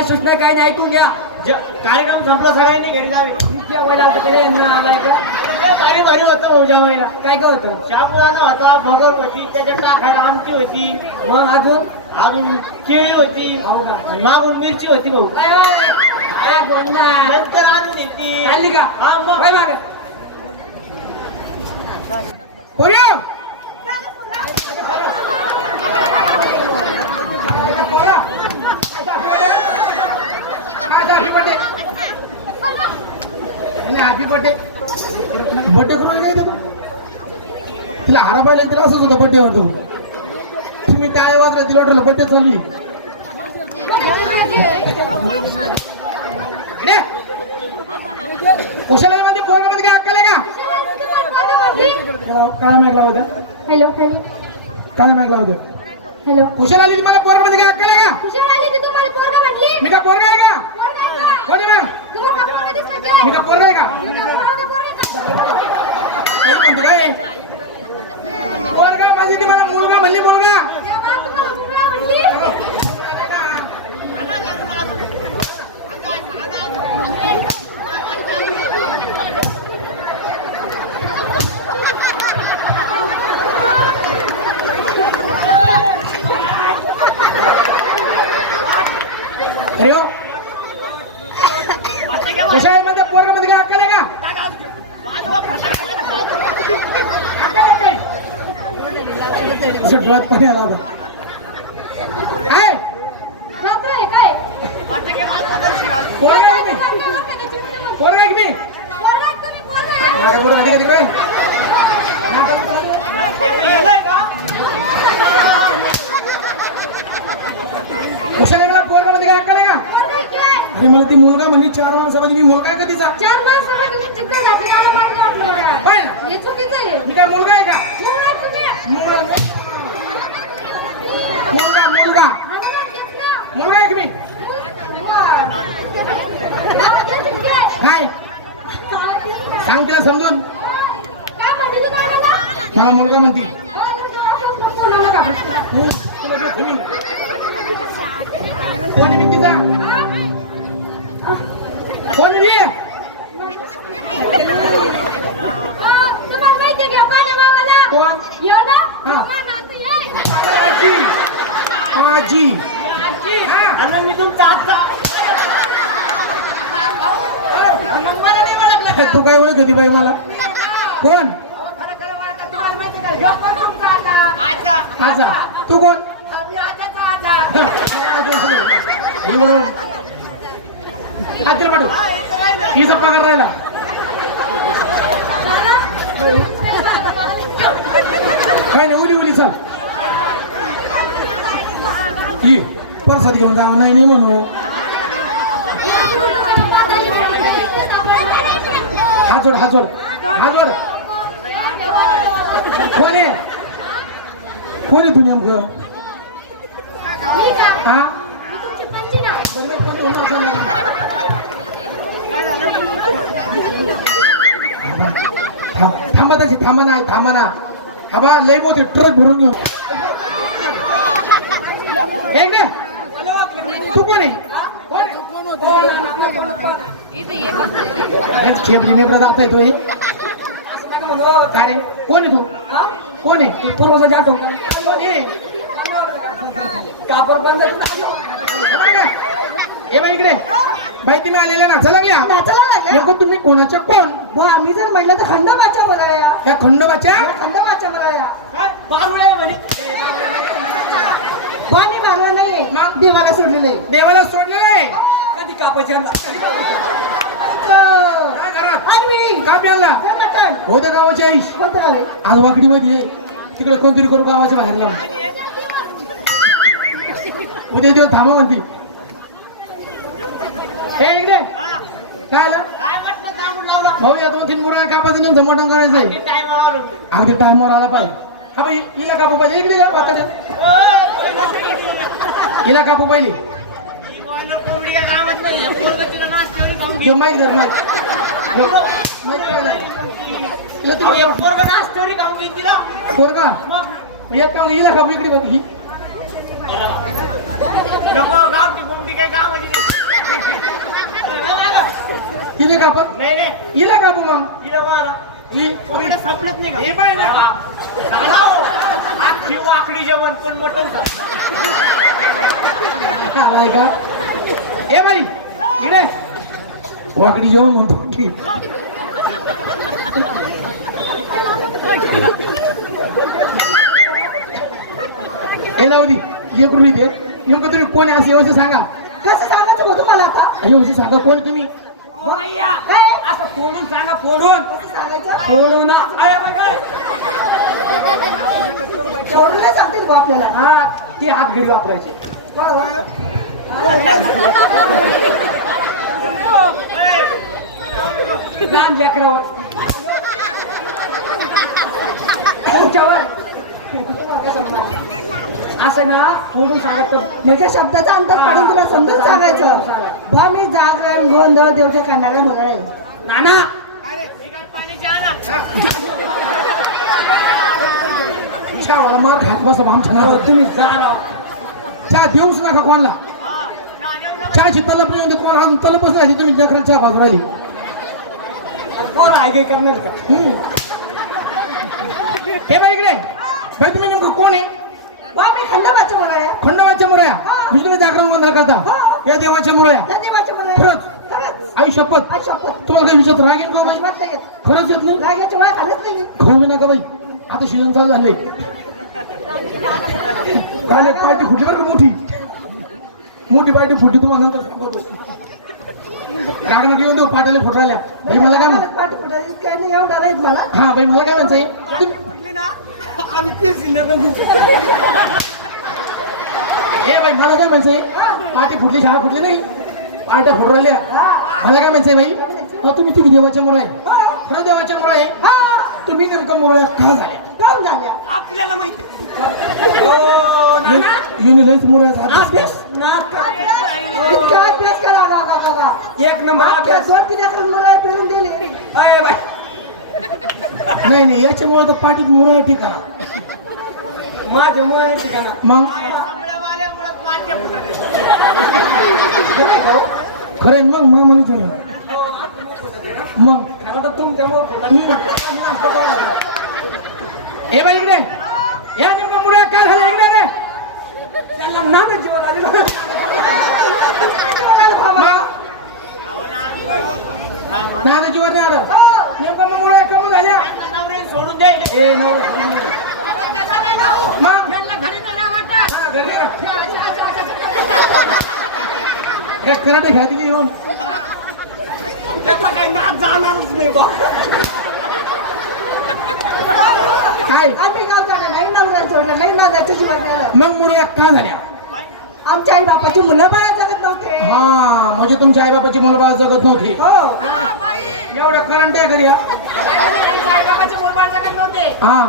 काय सूचना काय नाही ऐकून घ्या. कार्यक्रम संपला सगळ्यांनी घरी जावे. जेवायला आता त्याला यांना आलाय का? भारी भारी होतं भाऊ जेवायला. काय काय होतं? शाबुदाना होता, भगर होती, त्याच्यात टाकायला आमटी होती, मग अजून अजून केळी होती, हो का? मागून मिरची होती भाऊ. काय होय? काय बोलणार? नंतर आणून देते. खाल्ली का? हा मग. होय मागं. पोऱ्या हॅपी बर्थडे. बर्थडे करू काय तू? तिला हारा पाहिलं तिला असंच होतं बर्थडे वर. तुम्ही काय वाजलं तिला वाटलं बर्थडे चालू आहे. कुशाला मध्ये फोनमध्ये काय अक्कल आहे का? काळा मॅग लावा होत्या. हॅलो हॅलो काळा मॅग लावा होत्या. हॅलो कुशाला आली तुम्हाला पोरामध्ये काय अक्कल आहे का? कुशाल आली ती तुम्हाला पोरगा म्हणली मी का पोरगा आहे का? पोरगा आहे का? कोणी मॅम? तुम्हाला पोरगा दिसलं काय? मी का पोरगा आहे का? पोरगा म्हणतो काय पोरगा माझी ती मला मुलगा म्हणली. मुलगा देवा तुम्हाला पोरगा म्हणली. अरे हो कशा आहे म्हणते पोरगा मध्ये काय अक्कल आहे का? डोळ्यात पाणी आला होता. आहे नोकरी आहे काय? पोरगा आहे की मी? पोरगा आहे की मी? पोरगा आहे तुम्ही पोरगा आहे? नाका पोरगा आहे तिकडे. कुशाला मला पोरगा मध्ये काय अक्कल आहे का? पोरगा आहे काय? अरे मला ती मुलगा म्हणली 4 माणसामध्ये मी मुलगा आहे कधीचा? 4 माणसाला तुम्ही चित्त झाली मला मारून वाटलं बरं. पाय ना हे चुकीचं आहे. मी काय मुलगा आहे का? पोरगा आहे तुम्ही. मुलगा मुलगा हाताला घेत ना. मुलगा आहे की मी? काय सांग तिला समजून. काय म्हणते तू काय मला मुलगा म्हणती. कोणी मी तिचा? कोणी मी? तुम्हाला माहिती आहे का पाण्या मामाला कोण? येऊ ना हा. आजी आजी हा आणि मी तुमचा आजचा मग मला नाही ओळखलं. तू काय ओळख होती बाई मला? कोण? खरं खरं वाटतं तुम्हाला माहिती आहे का? ह्यो पण तुमचा आजा. आजा तू कोण? मी आजाचा आजा. ही बरोबर आजीला पाठव. हिचा पगार राहिला. काय नाही उली उली चाल. ही परसाद घेऊन जावं नाही नाही म्हणू. हात जोड हात जोड हात जोड. कोण आहे? कोण आहे तू नेमकं? हा थांबा तशी थांबा ना थांबा ना. आबा लई मोठे ट्रक भरून घेऊन. एक ना तू कोण आहे? खेपडी नेपडा जात येतो हे. अरे कोण आहे तू? कोण आहे? ते पूर्वजा जातो का? कोण आहे? कापर बंद हे बाई इकडे बाई तुम्ही आलेले नाचा लागल्या. नेमकं तुम्ही कोणाच्या कोण? आम्ही जर म्हणलं तर खंडोबाच्या बनाया. या खंडोबाच्या? खंडोबाच्या बनाया. बारुळे म्हणे. पाणी मारला नाहीये. मग? देवाला सोडलेलं देवाला सोडलेलं आहे. कधी कापायचे आता? काय घरात का प्याला होत्या गावाची आईश आज वाकडी मध्ये तिकडे कोणतरी करू गावाच्या बाहेर लावून. उद्या दिवस थांबा म्हणती. हे इकडे काय आलं? काय वाटतं तांबूड लावला? भाऊ या 2-3 मुलं कापायचं नेऊन मटण करायचंय. टाइमवर आलो मी. अगदी टाइमवर आला पाहिजे. हा बाई हिला कापू पाहिजे. इकडे जा भाताच्यात. हिला कापू पाहिजे. ही वालो कोंबडी काय कामच नाही. पोरगं तिला नाश्त्यावरी खाऊन घेऊ माईक धर माईक. माईक काढलं. तिला अहो, ती या पोरगं नाश्त्यावरी खाऊन घेईन तिला. पोरगा मग या का हिला कापू इकडे बघ ही. नको, गावठी कोंबडी काय कामाची नाही. नाही कापत नाही रे हिला कापू मग तिला वाला ही कपडे सापडत नाही का हे बाई ना. अख्खी वाकडी जेवण पण मटण आलाय का ए बाई इकडे वाकडी जेवण म्हणतो की हे लावली जे गृहित आहे नेमकं तुम्ही कोण आहे असं व्यवस्थित सांगा कसं सांगायचं भाऊ तुम्हाला आता व्यवस्थित सांगा कोण आहे तुम्ही काय असं फोडून सांगा फोडून कसं सांगायचं फोडून ना अरे बघा सोडून नाही सांगतील भाऊ आपल्याला हा ती हात घडी वापरायची बरोबर. लहान लेकरावर तुमच्यावर असं ना फोडून सांगा तर माझ्या शब्दाचा अंतर पडून तुला समजून सांगायचं बा मी जागरण गोंधळ देवच्या कानाला होणार आहे नाना चहावाला मार खात बसा आमच्या नाव तुम्ही जा राव चहा देऊच नका कोणाला चहाची तलप नाही कोण अजून तलपच नाही तुम्ही लेकरांना चहा बाजू राहिली कोण आहे करणार का हे बाई इकडे बाई तुम्ही नेमकं कोण आहे बा मी खंडोबाच्या मुलं आहे खंडोबाच्या मुरया म्हणजे तुम्ही जागरण गोंधळ करता या देवाच्या मुरया त्या देवाच्या मुलं आहे खरंच खरंच आई शपथ आई शपथ तुम्हाला काही विचारत राग येईल का बाई अजिबात नाही येत. खरंच येत नाही रागाच्या वेळा खालच नाही खाऊ बी नका बाई आता सीझन चालू झाले काल एक पार्टी फुटली बरं का मोठी पार्टी फुटली तुम्हाला नंतर सांगतो राग नका येऊन देऊ पाट्याला फुटायला बाई मला काय म्हण पाठ फुटायची काही नाही एवढा नाहीत मला हा बाई मला काय म्हणायचंय हे बाई मला काय म्हणायचंय पार्टी फुटली शाळा फुटली नाही पार्ट्या फुटू राहिल्या मला काय म्हणायचंय बाई हा तुम्ही तुम्ही देवाच्या मुळे आहे खरं देवाच्या मुळे आहे तुम्ही नेमकं मुळे का झाल्या काम झाल्या युनिलेस मुळे अभ्यास ना इतका अभ्यास करा का एक नंबर अभ्यास दोन तीन एकर मुलं पेरून दिली अय बाय नाही याच्यामुळे तर पाठीत मुळे ठिकाणा माझं मन ठिकाणा मग खरं आहे मग मा म्हणे मग आता तुमच्यामुळे हे बाई इकडे या नेमकं मुळे काय झालं इकडे रे त्याला नाम जीवन आलेलं नानाची वर नाही आलं नेमकं मग मुळे कमी झाल्या नवरे सोडून दे ए नवरे सोडून दे. मग हा, घरी ये. कराटे खेळायची की येऊन त्याचा काही नाद जाणारच नाही बा. काय आम्ही गाव जाणार नाही नवऱ्या जोडलं नाही माझ्याच्या जीवन गेलं मग मुळे का झाल्या आमच्या आई बापाची मुलं बाळा जगत नव्हते हा म्हणजे तुमच्या आई बापाची मुलबाळ जगत नव्हती हो एवढं करंट आहे घरी हा साईबाबाचे मुलबाळ जगत नव्हते हा.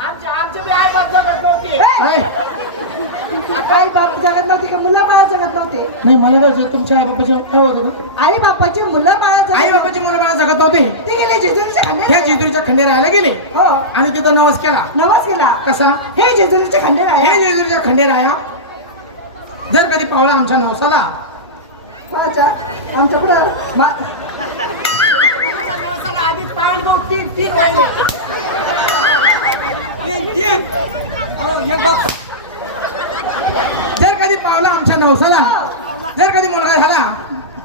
आमचे बी आई बाप जगत नव्हते आहे. आई बाप जगत नव्हते का मुलं बाळा जगत नव्हते नाही मला काय वाटतं, तुमच्या आई बापाची काय होत होतं आई बापाची मुलं बाळा आई जगत बापाची मुलबाळ जगत नव्हते ते गेले जेजुरीच्या त्या खंडेर जेजुरीच्या खंडेरायाला गेले हो आणि तिथं नवस केला नवस केला कसा हे जेजुरीचे खंडेर हे आहे जेजुरीच्या खंडेराया जर कधी पावला आमच्या नवसाला कोणाच्या आमच्या पुढं आधीच पावण भाऊ तीन वाजले. जर कधी पावला आमच्या नवसाला जर कधी मुलगा झाला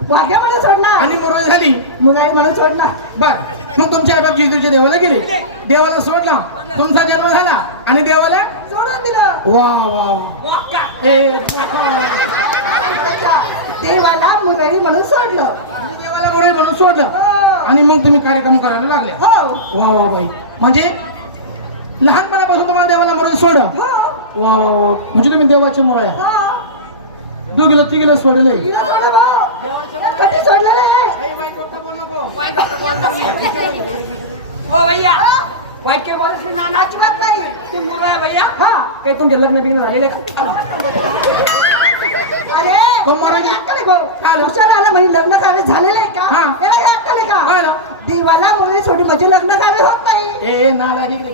वाघ्यामध्ये सोडणार आणि मुरळी झाली मुलाई म्हणून सोडणार बर मग तुमचे आई बाप जेजुरीच्या देवाला गेले देवाला सोडला तुमचा जन्म झाला आणि देवाला सोडून दिलं वा वा वा मोक्का. ए, देवाला मुलाई म्हणून सोडलं देवाला मुरळी म्हणून सोडलं हो आणि मग तुम्ही कार्यक्रम करायला लागले हो वा वा बाई म्हणजे लहानपणापासून तुम्हाला देवाला मुरळी सोडलं हो वा वा वा म्हणजे तुम्ही देवाचे मुरळी हो दोघीला तिघीला सोडले तिला सोडलं भाऊ कधी सोडलेलं आहे हो भैया वाईट काय बोलत नाही नाना. अजिबात नाही ते मुलं आहे भैया हा काही तुमचे लग्न बिग्न झालेले का अरे कमर आहे. याला अक्कल आहे भाऊ आलं. हुशार आलं म्हणजे लग्न कार्य झालेलं आहे का हा. याला हे अक्कल आहे का आलं. देवाला मुली सोडी म्हणजे लग्न कार्य होत नाही ए नाला इकडे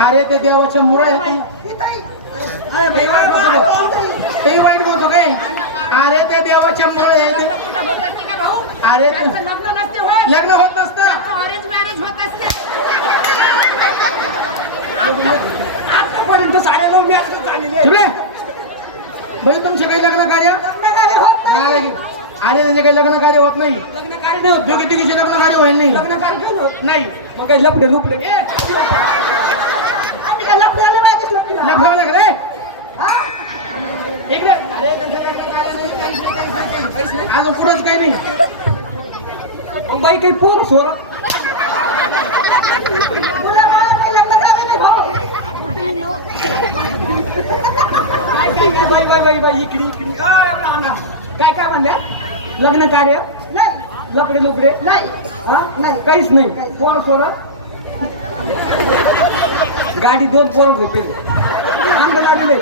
अरे ते देवाच्या मुळे इथंही. ते वाईट बोलतो काय अरे त्या देवाच्या मुळे ते अरे त्यांचं लग्न नसते होत लग्न होत नसतं ऑरेंज मॅरेज होत असते आतापर्यंत झालेलो मॅच झालेली चिमणे बाई तुमचे काही लग्न कार्य लग्न कार्य होत नाही. अरे त्यांचे काही लग्न कार्य होत नाही लग्न कार्य नाही होत दोघी तिघीचे लग्न कार्य होईल नाही लग्न कार्य काही होत नाही मग काही लपडे लुपडे आणि काय लफड्याला मागितलं तुला? लग्न रे हा? इकडे अरे तुझं लग्न कार्य नाही काहीच नाही अजून कुठंच काही नाही अहो, बाई काही पोर सोर मुलं बाळं नाही, लग्न कार्य नाही भाऊ. बाई बाई बाई बाई इकडे इकडे अय, राणा. काय काय म्हणल्या लग्न कार्य नाही लपडे लुपडे नाही हा नाही. काहीच नाही पोर सोर गाडी 2 पोर झोपेले आंबे लागले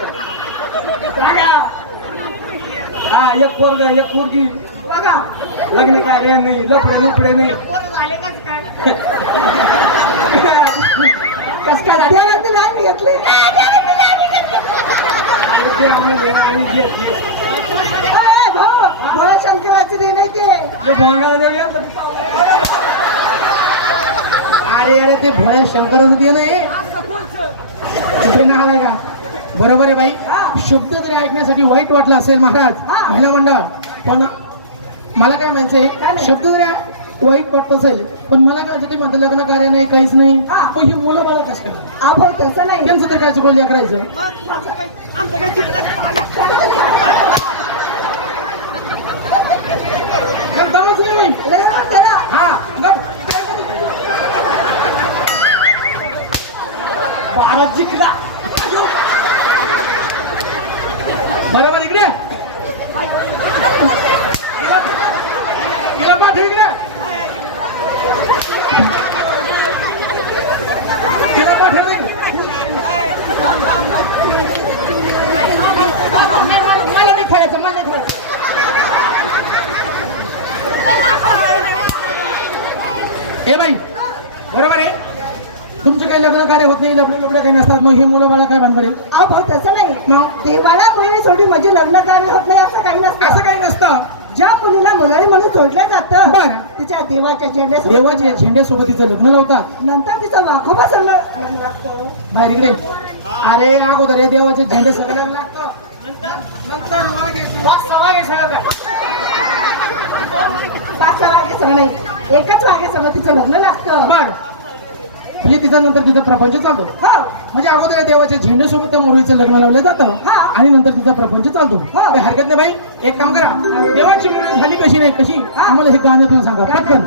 हा एक पोरगा एक पोरगी बघा लग्न कार्य नाही लपडे लुपडे नाही कस काय झाले देवाची लाईन घेतली. आणि घेतली ए, भाऊ भोळ्या शंकराची दे नाही ते. हे भोंगाला देऊ या कधी पावला. अरे अरे ते भोळ्या शंकराचं ते नाही तिकडे ना आलाय का बरोबर आहे बाई हा. शब्द जरी ऐकण्यासाठी वाईट वाटलं असेल महाराज हा. महिला मंडळ पण मला काय म्हणायचंय नाही? शब्द जरी वाईट वाटत असेल पण मला काय वाटतं माझं लग्न कार्य नाही काहीच नाही हा. पण ही मुलं बाळा कसं काय अहो तसं नाही. त्यांचं तर काय चुकलं करायचं दमच नाही बाई लग्न करा. हा गप. बारा जिंकला बरोबर इकडे तिला पाठव इकडे तिला पाठव इकडे. मला नाही खेळायचं मला नाही खेळायचं ए बाई बरोबर आहे तुमचे काही लग्न कार्य होत नाही लबडे लबडे काही नसतात मग हे मुलं बाळा काय भानगडे अहो भाऊ तसं नाही. मग देवाला मुली सोडून म्हणजे लग्न कार्य होत नाही असं काही असं नसतं. काही नसतं ज्या मुलीला मुलाई म्हणून सोडलं जातं बरं. तिच्या देवाच्या झेंड्यासोबत देवाचे झेंड्यासोबत तिचं लग्न लावतात नंतर तिचं वाखोबा सगळं लग्न लागतं. बाहेर इकडे अरे अगोदर या देवाचे झेंडे सगळं लागतं पाच सहा वागे सगळं काय 5-6 वाघ्यासंग नाही एकच वाघ्यासंग तिचं लग्न लागतं. बर म्हणजे तिचा नंतर तिचा प्रपंच चालतो हो म्हणजे अगोदर या देवाच्या झेंड्यासोबत त्या मुलीचं लग्न लावलं जातं हा. आणि नंतर तिचा प्रपंच चालतो हो. काही हरकत नाही बाई एक काम करा देवाची मुली झाली कशी नाही कशी हा. आम्हाला हे गाणं तुम्ही सांगा पटकन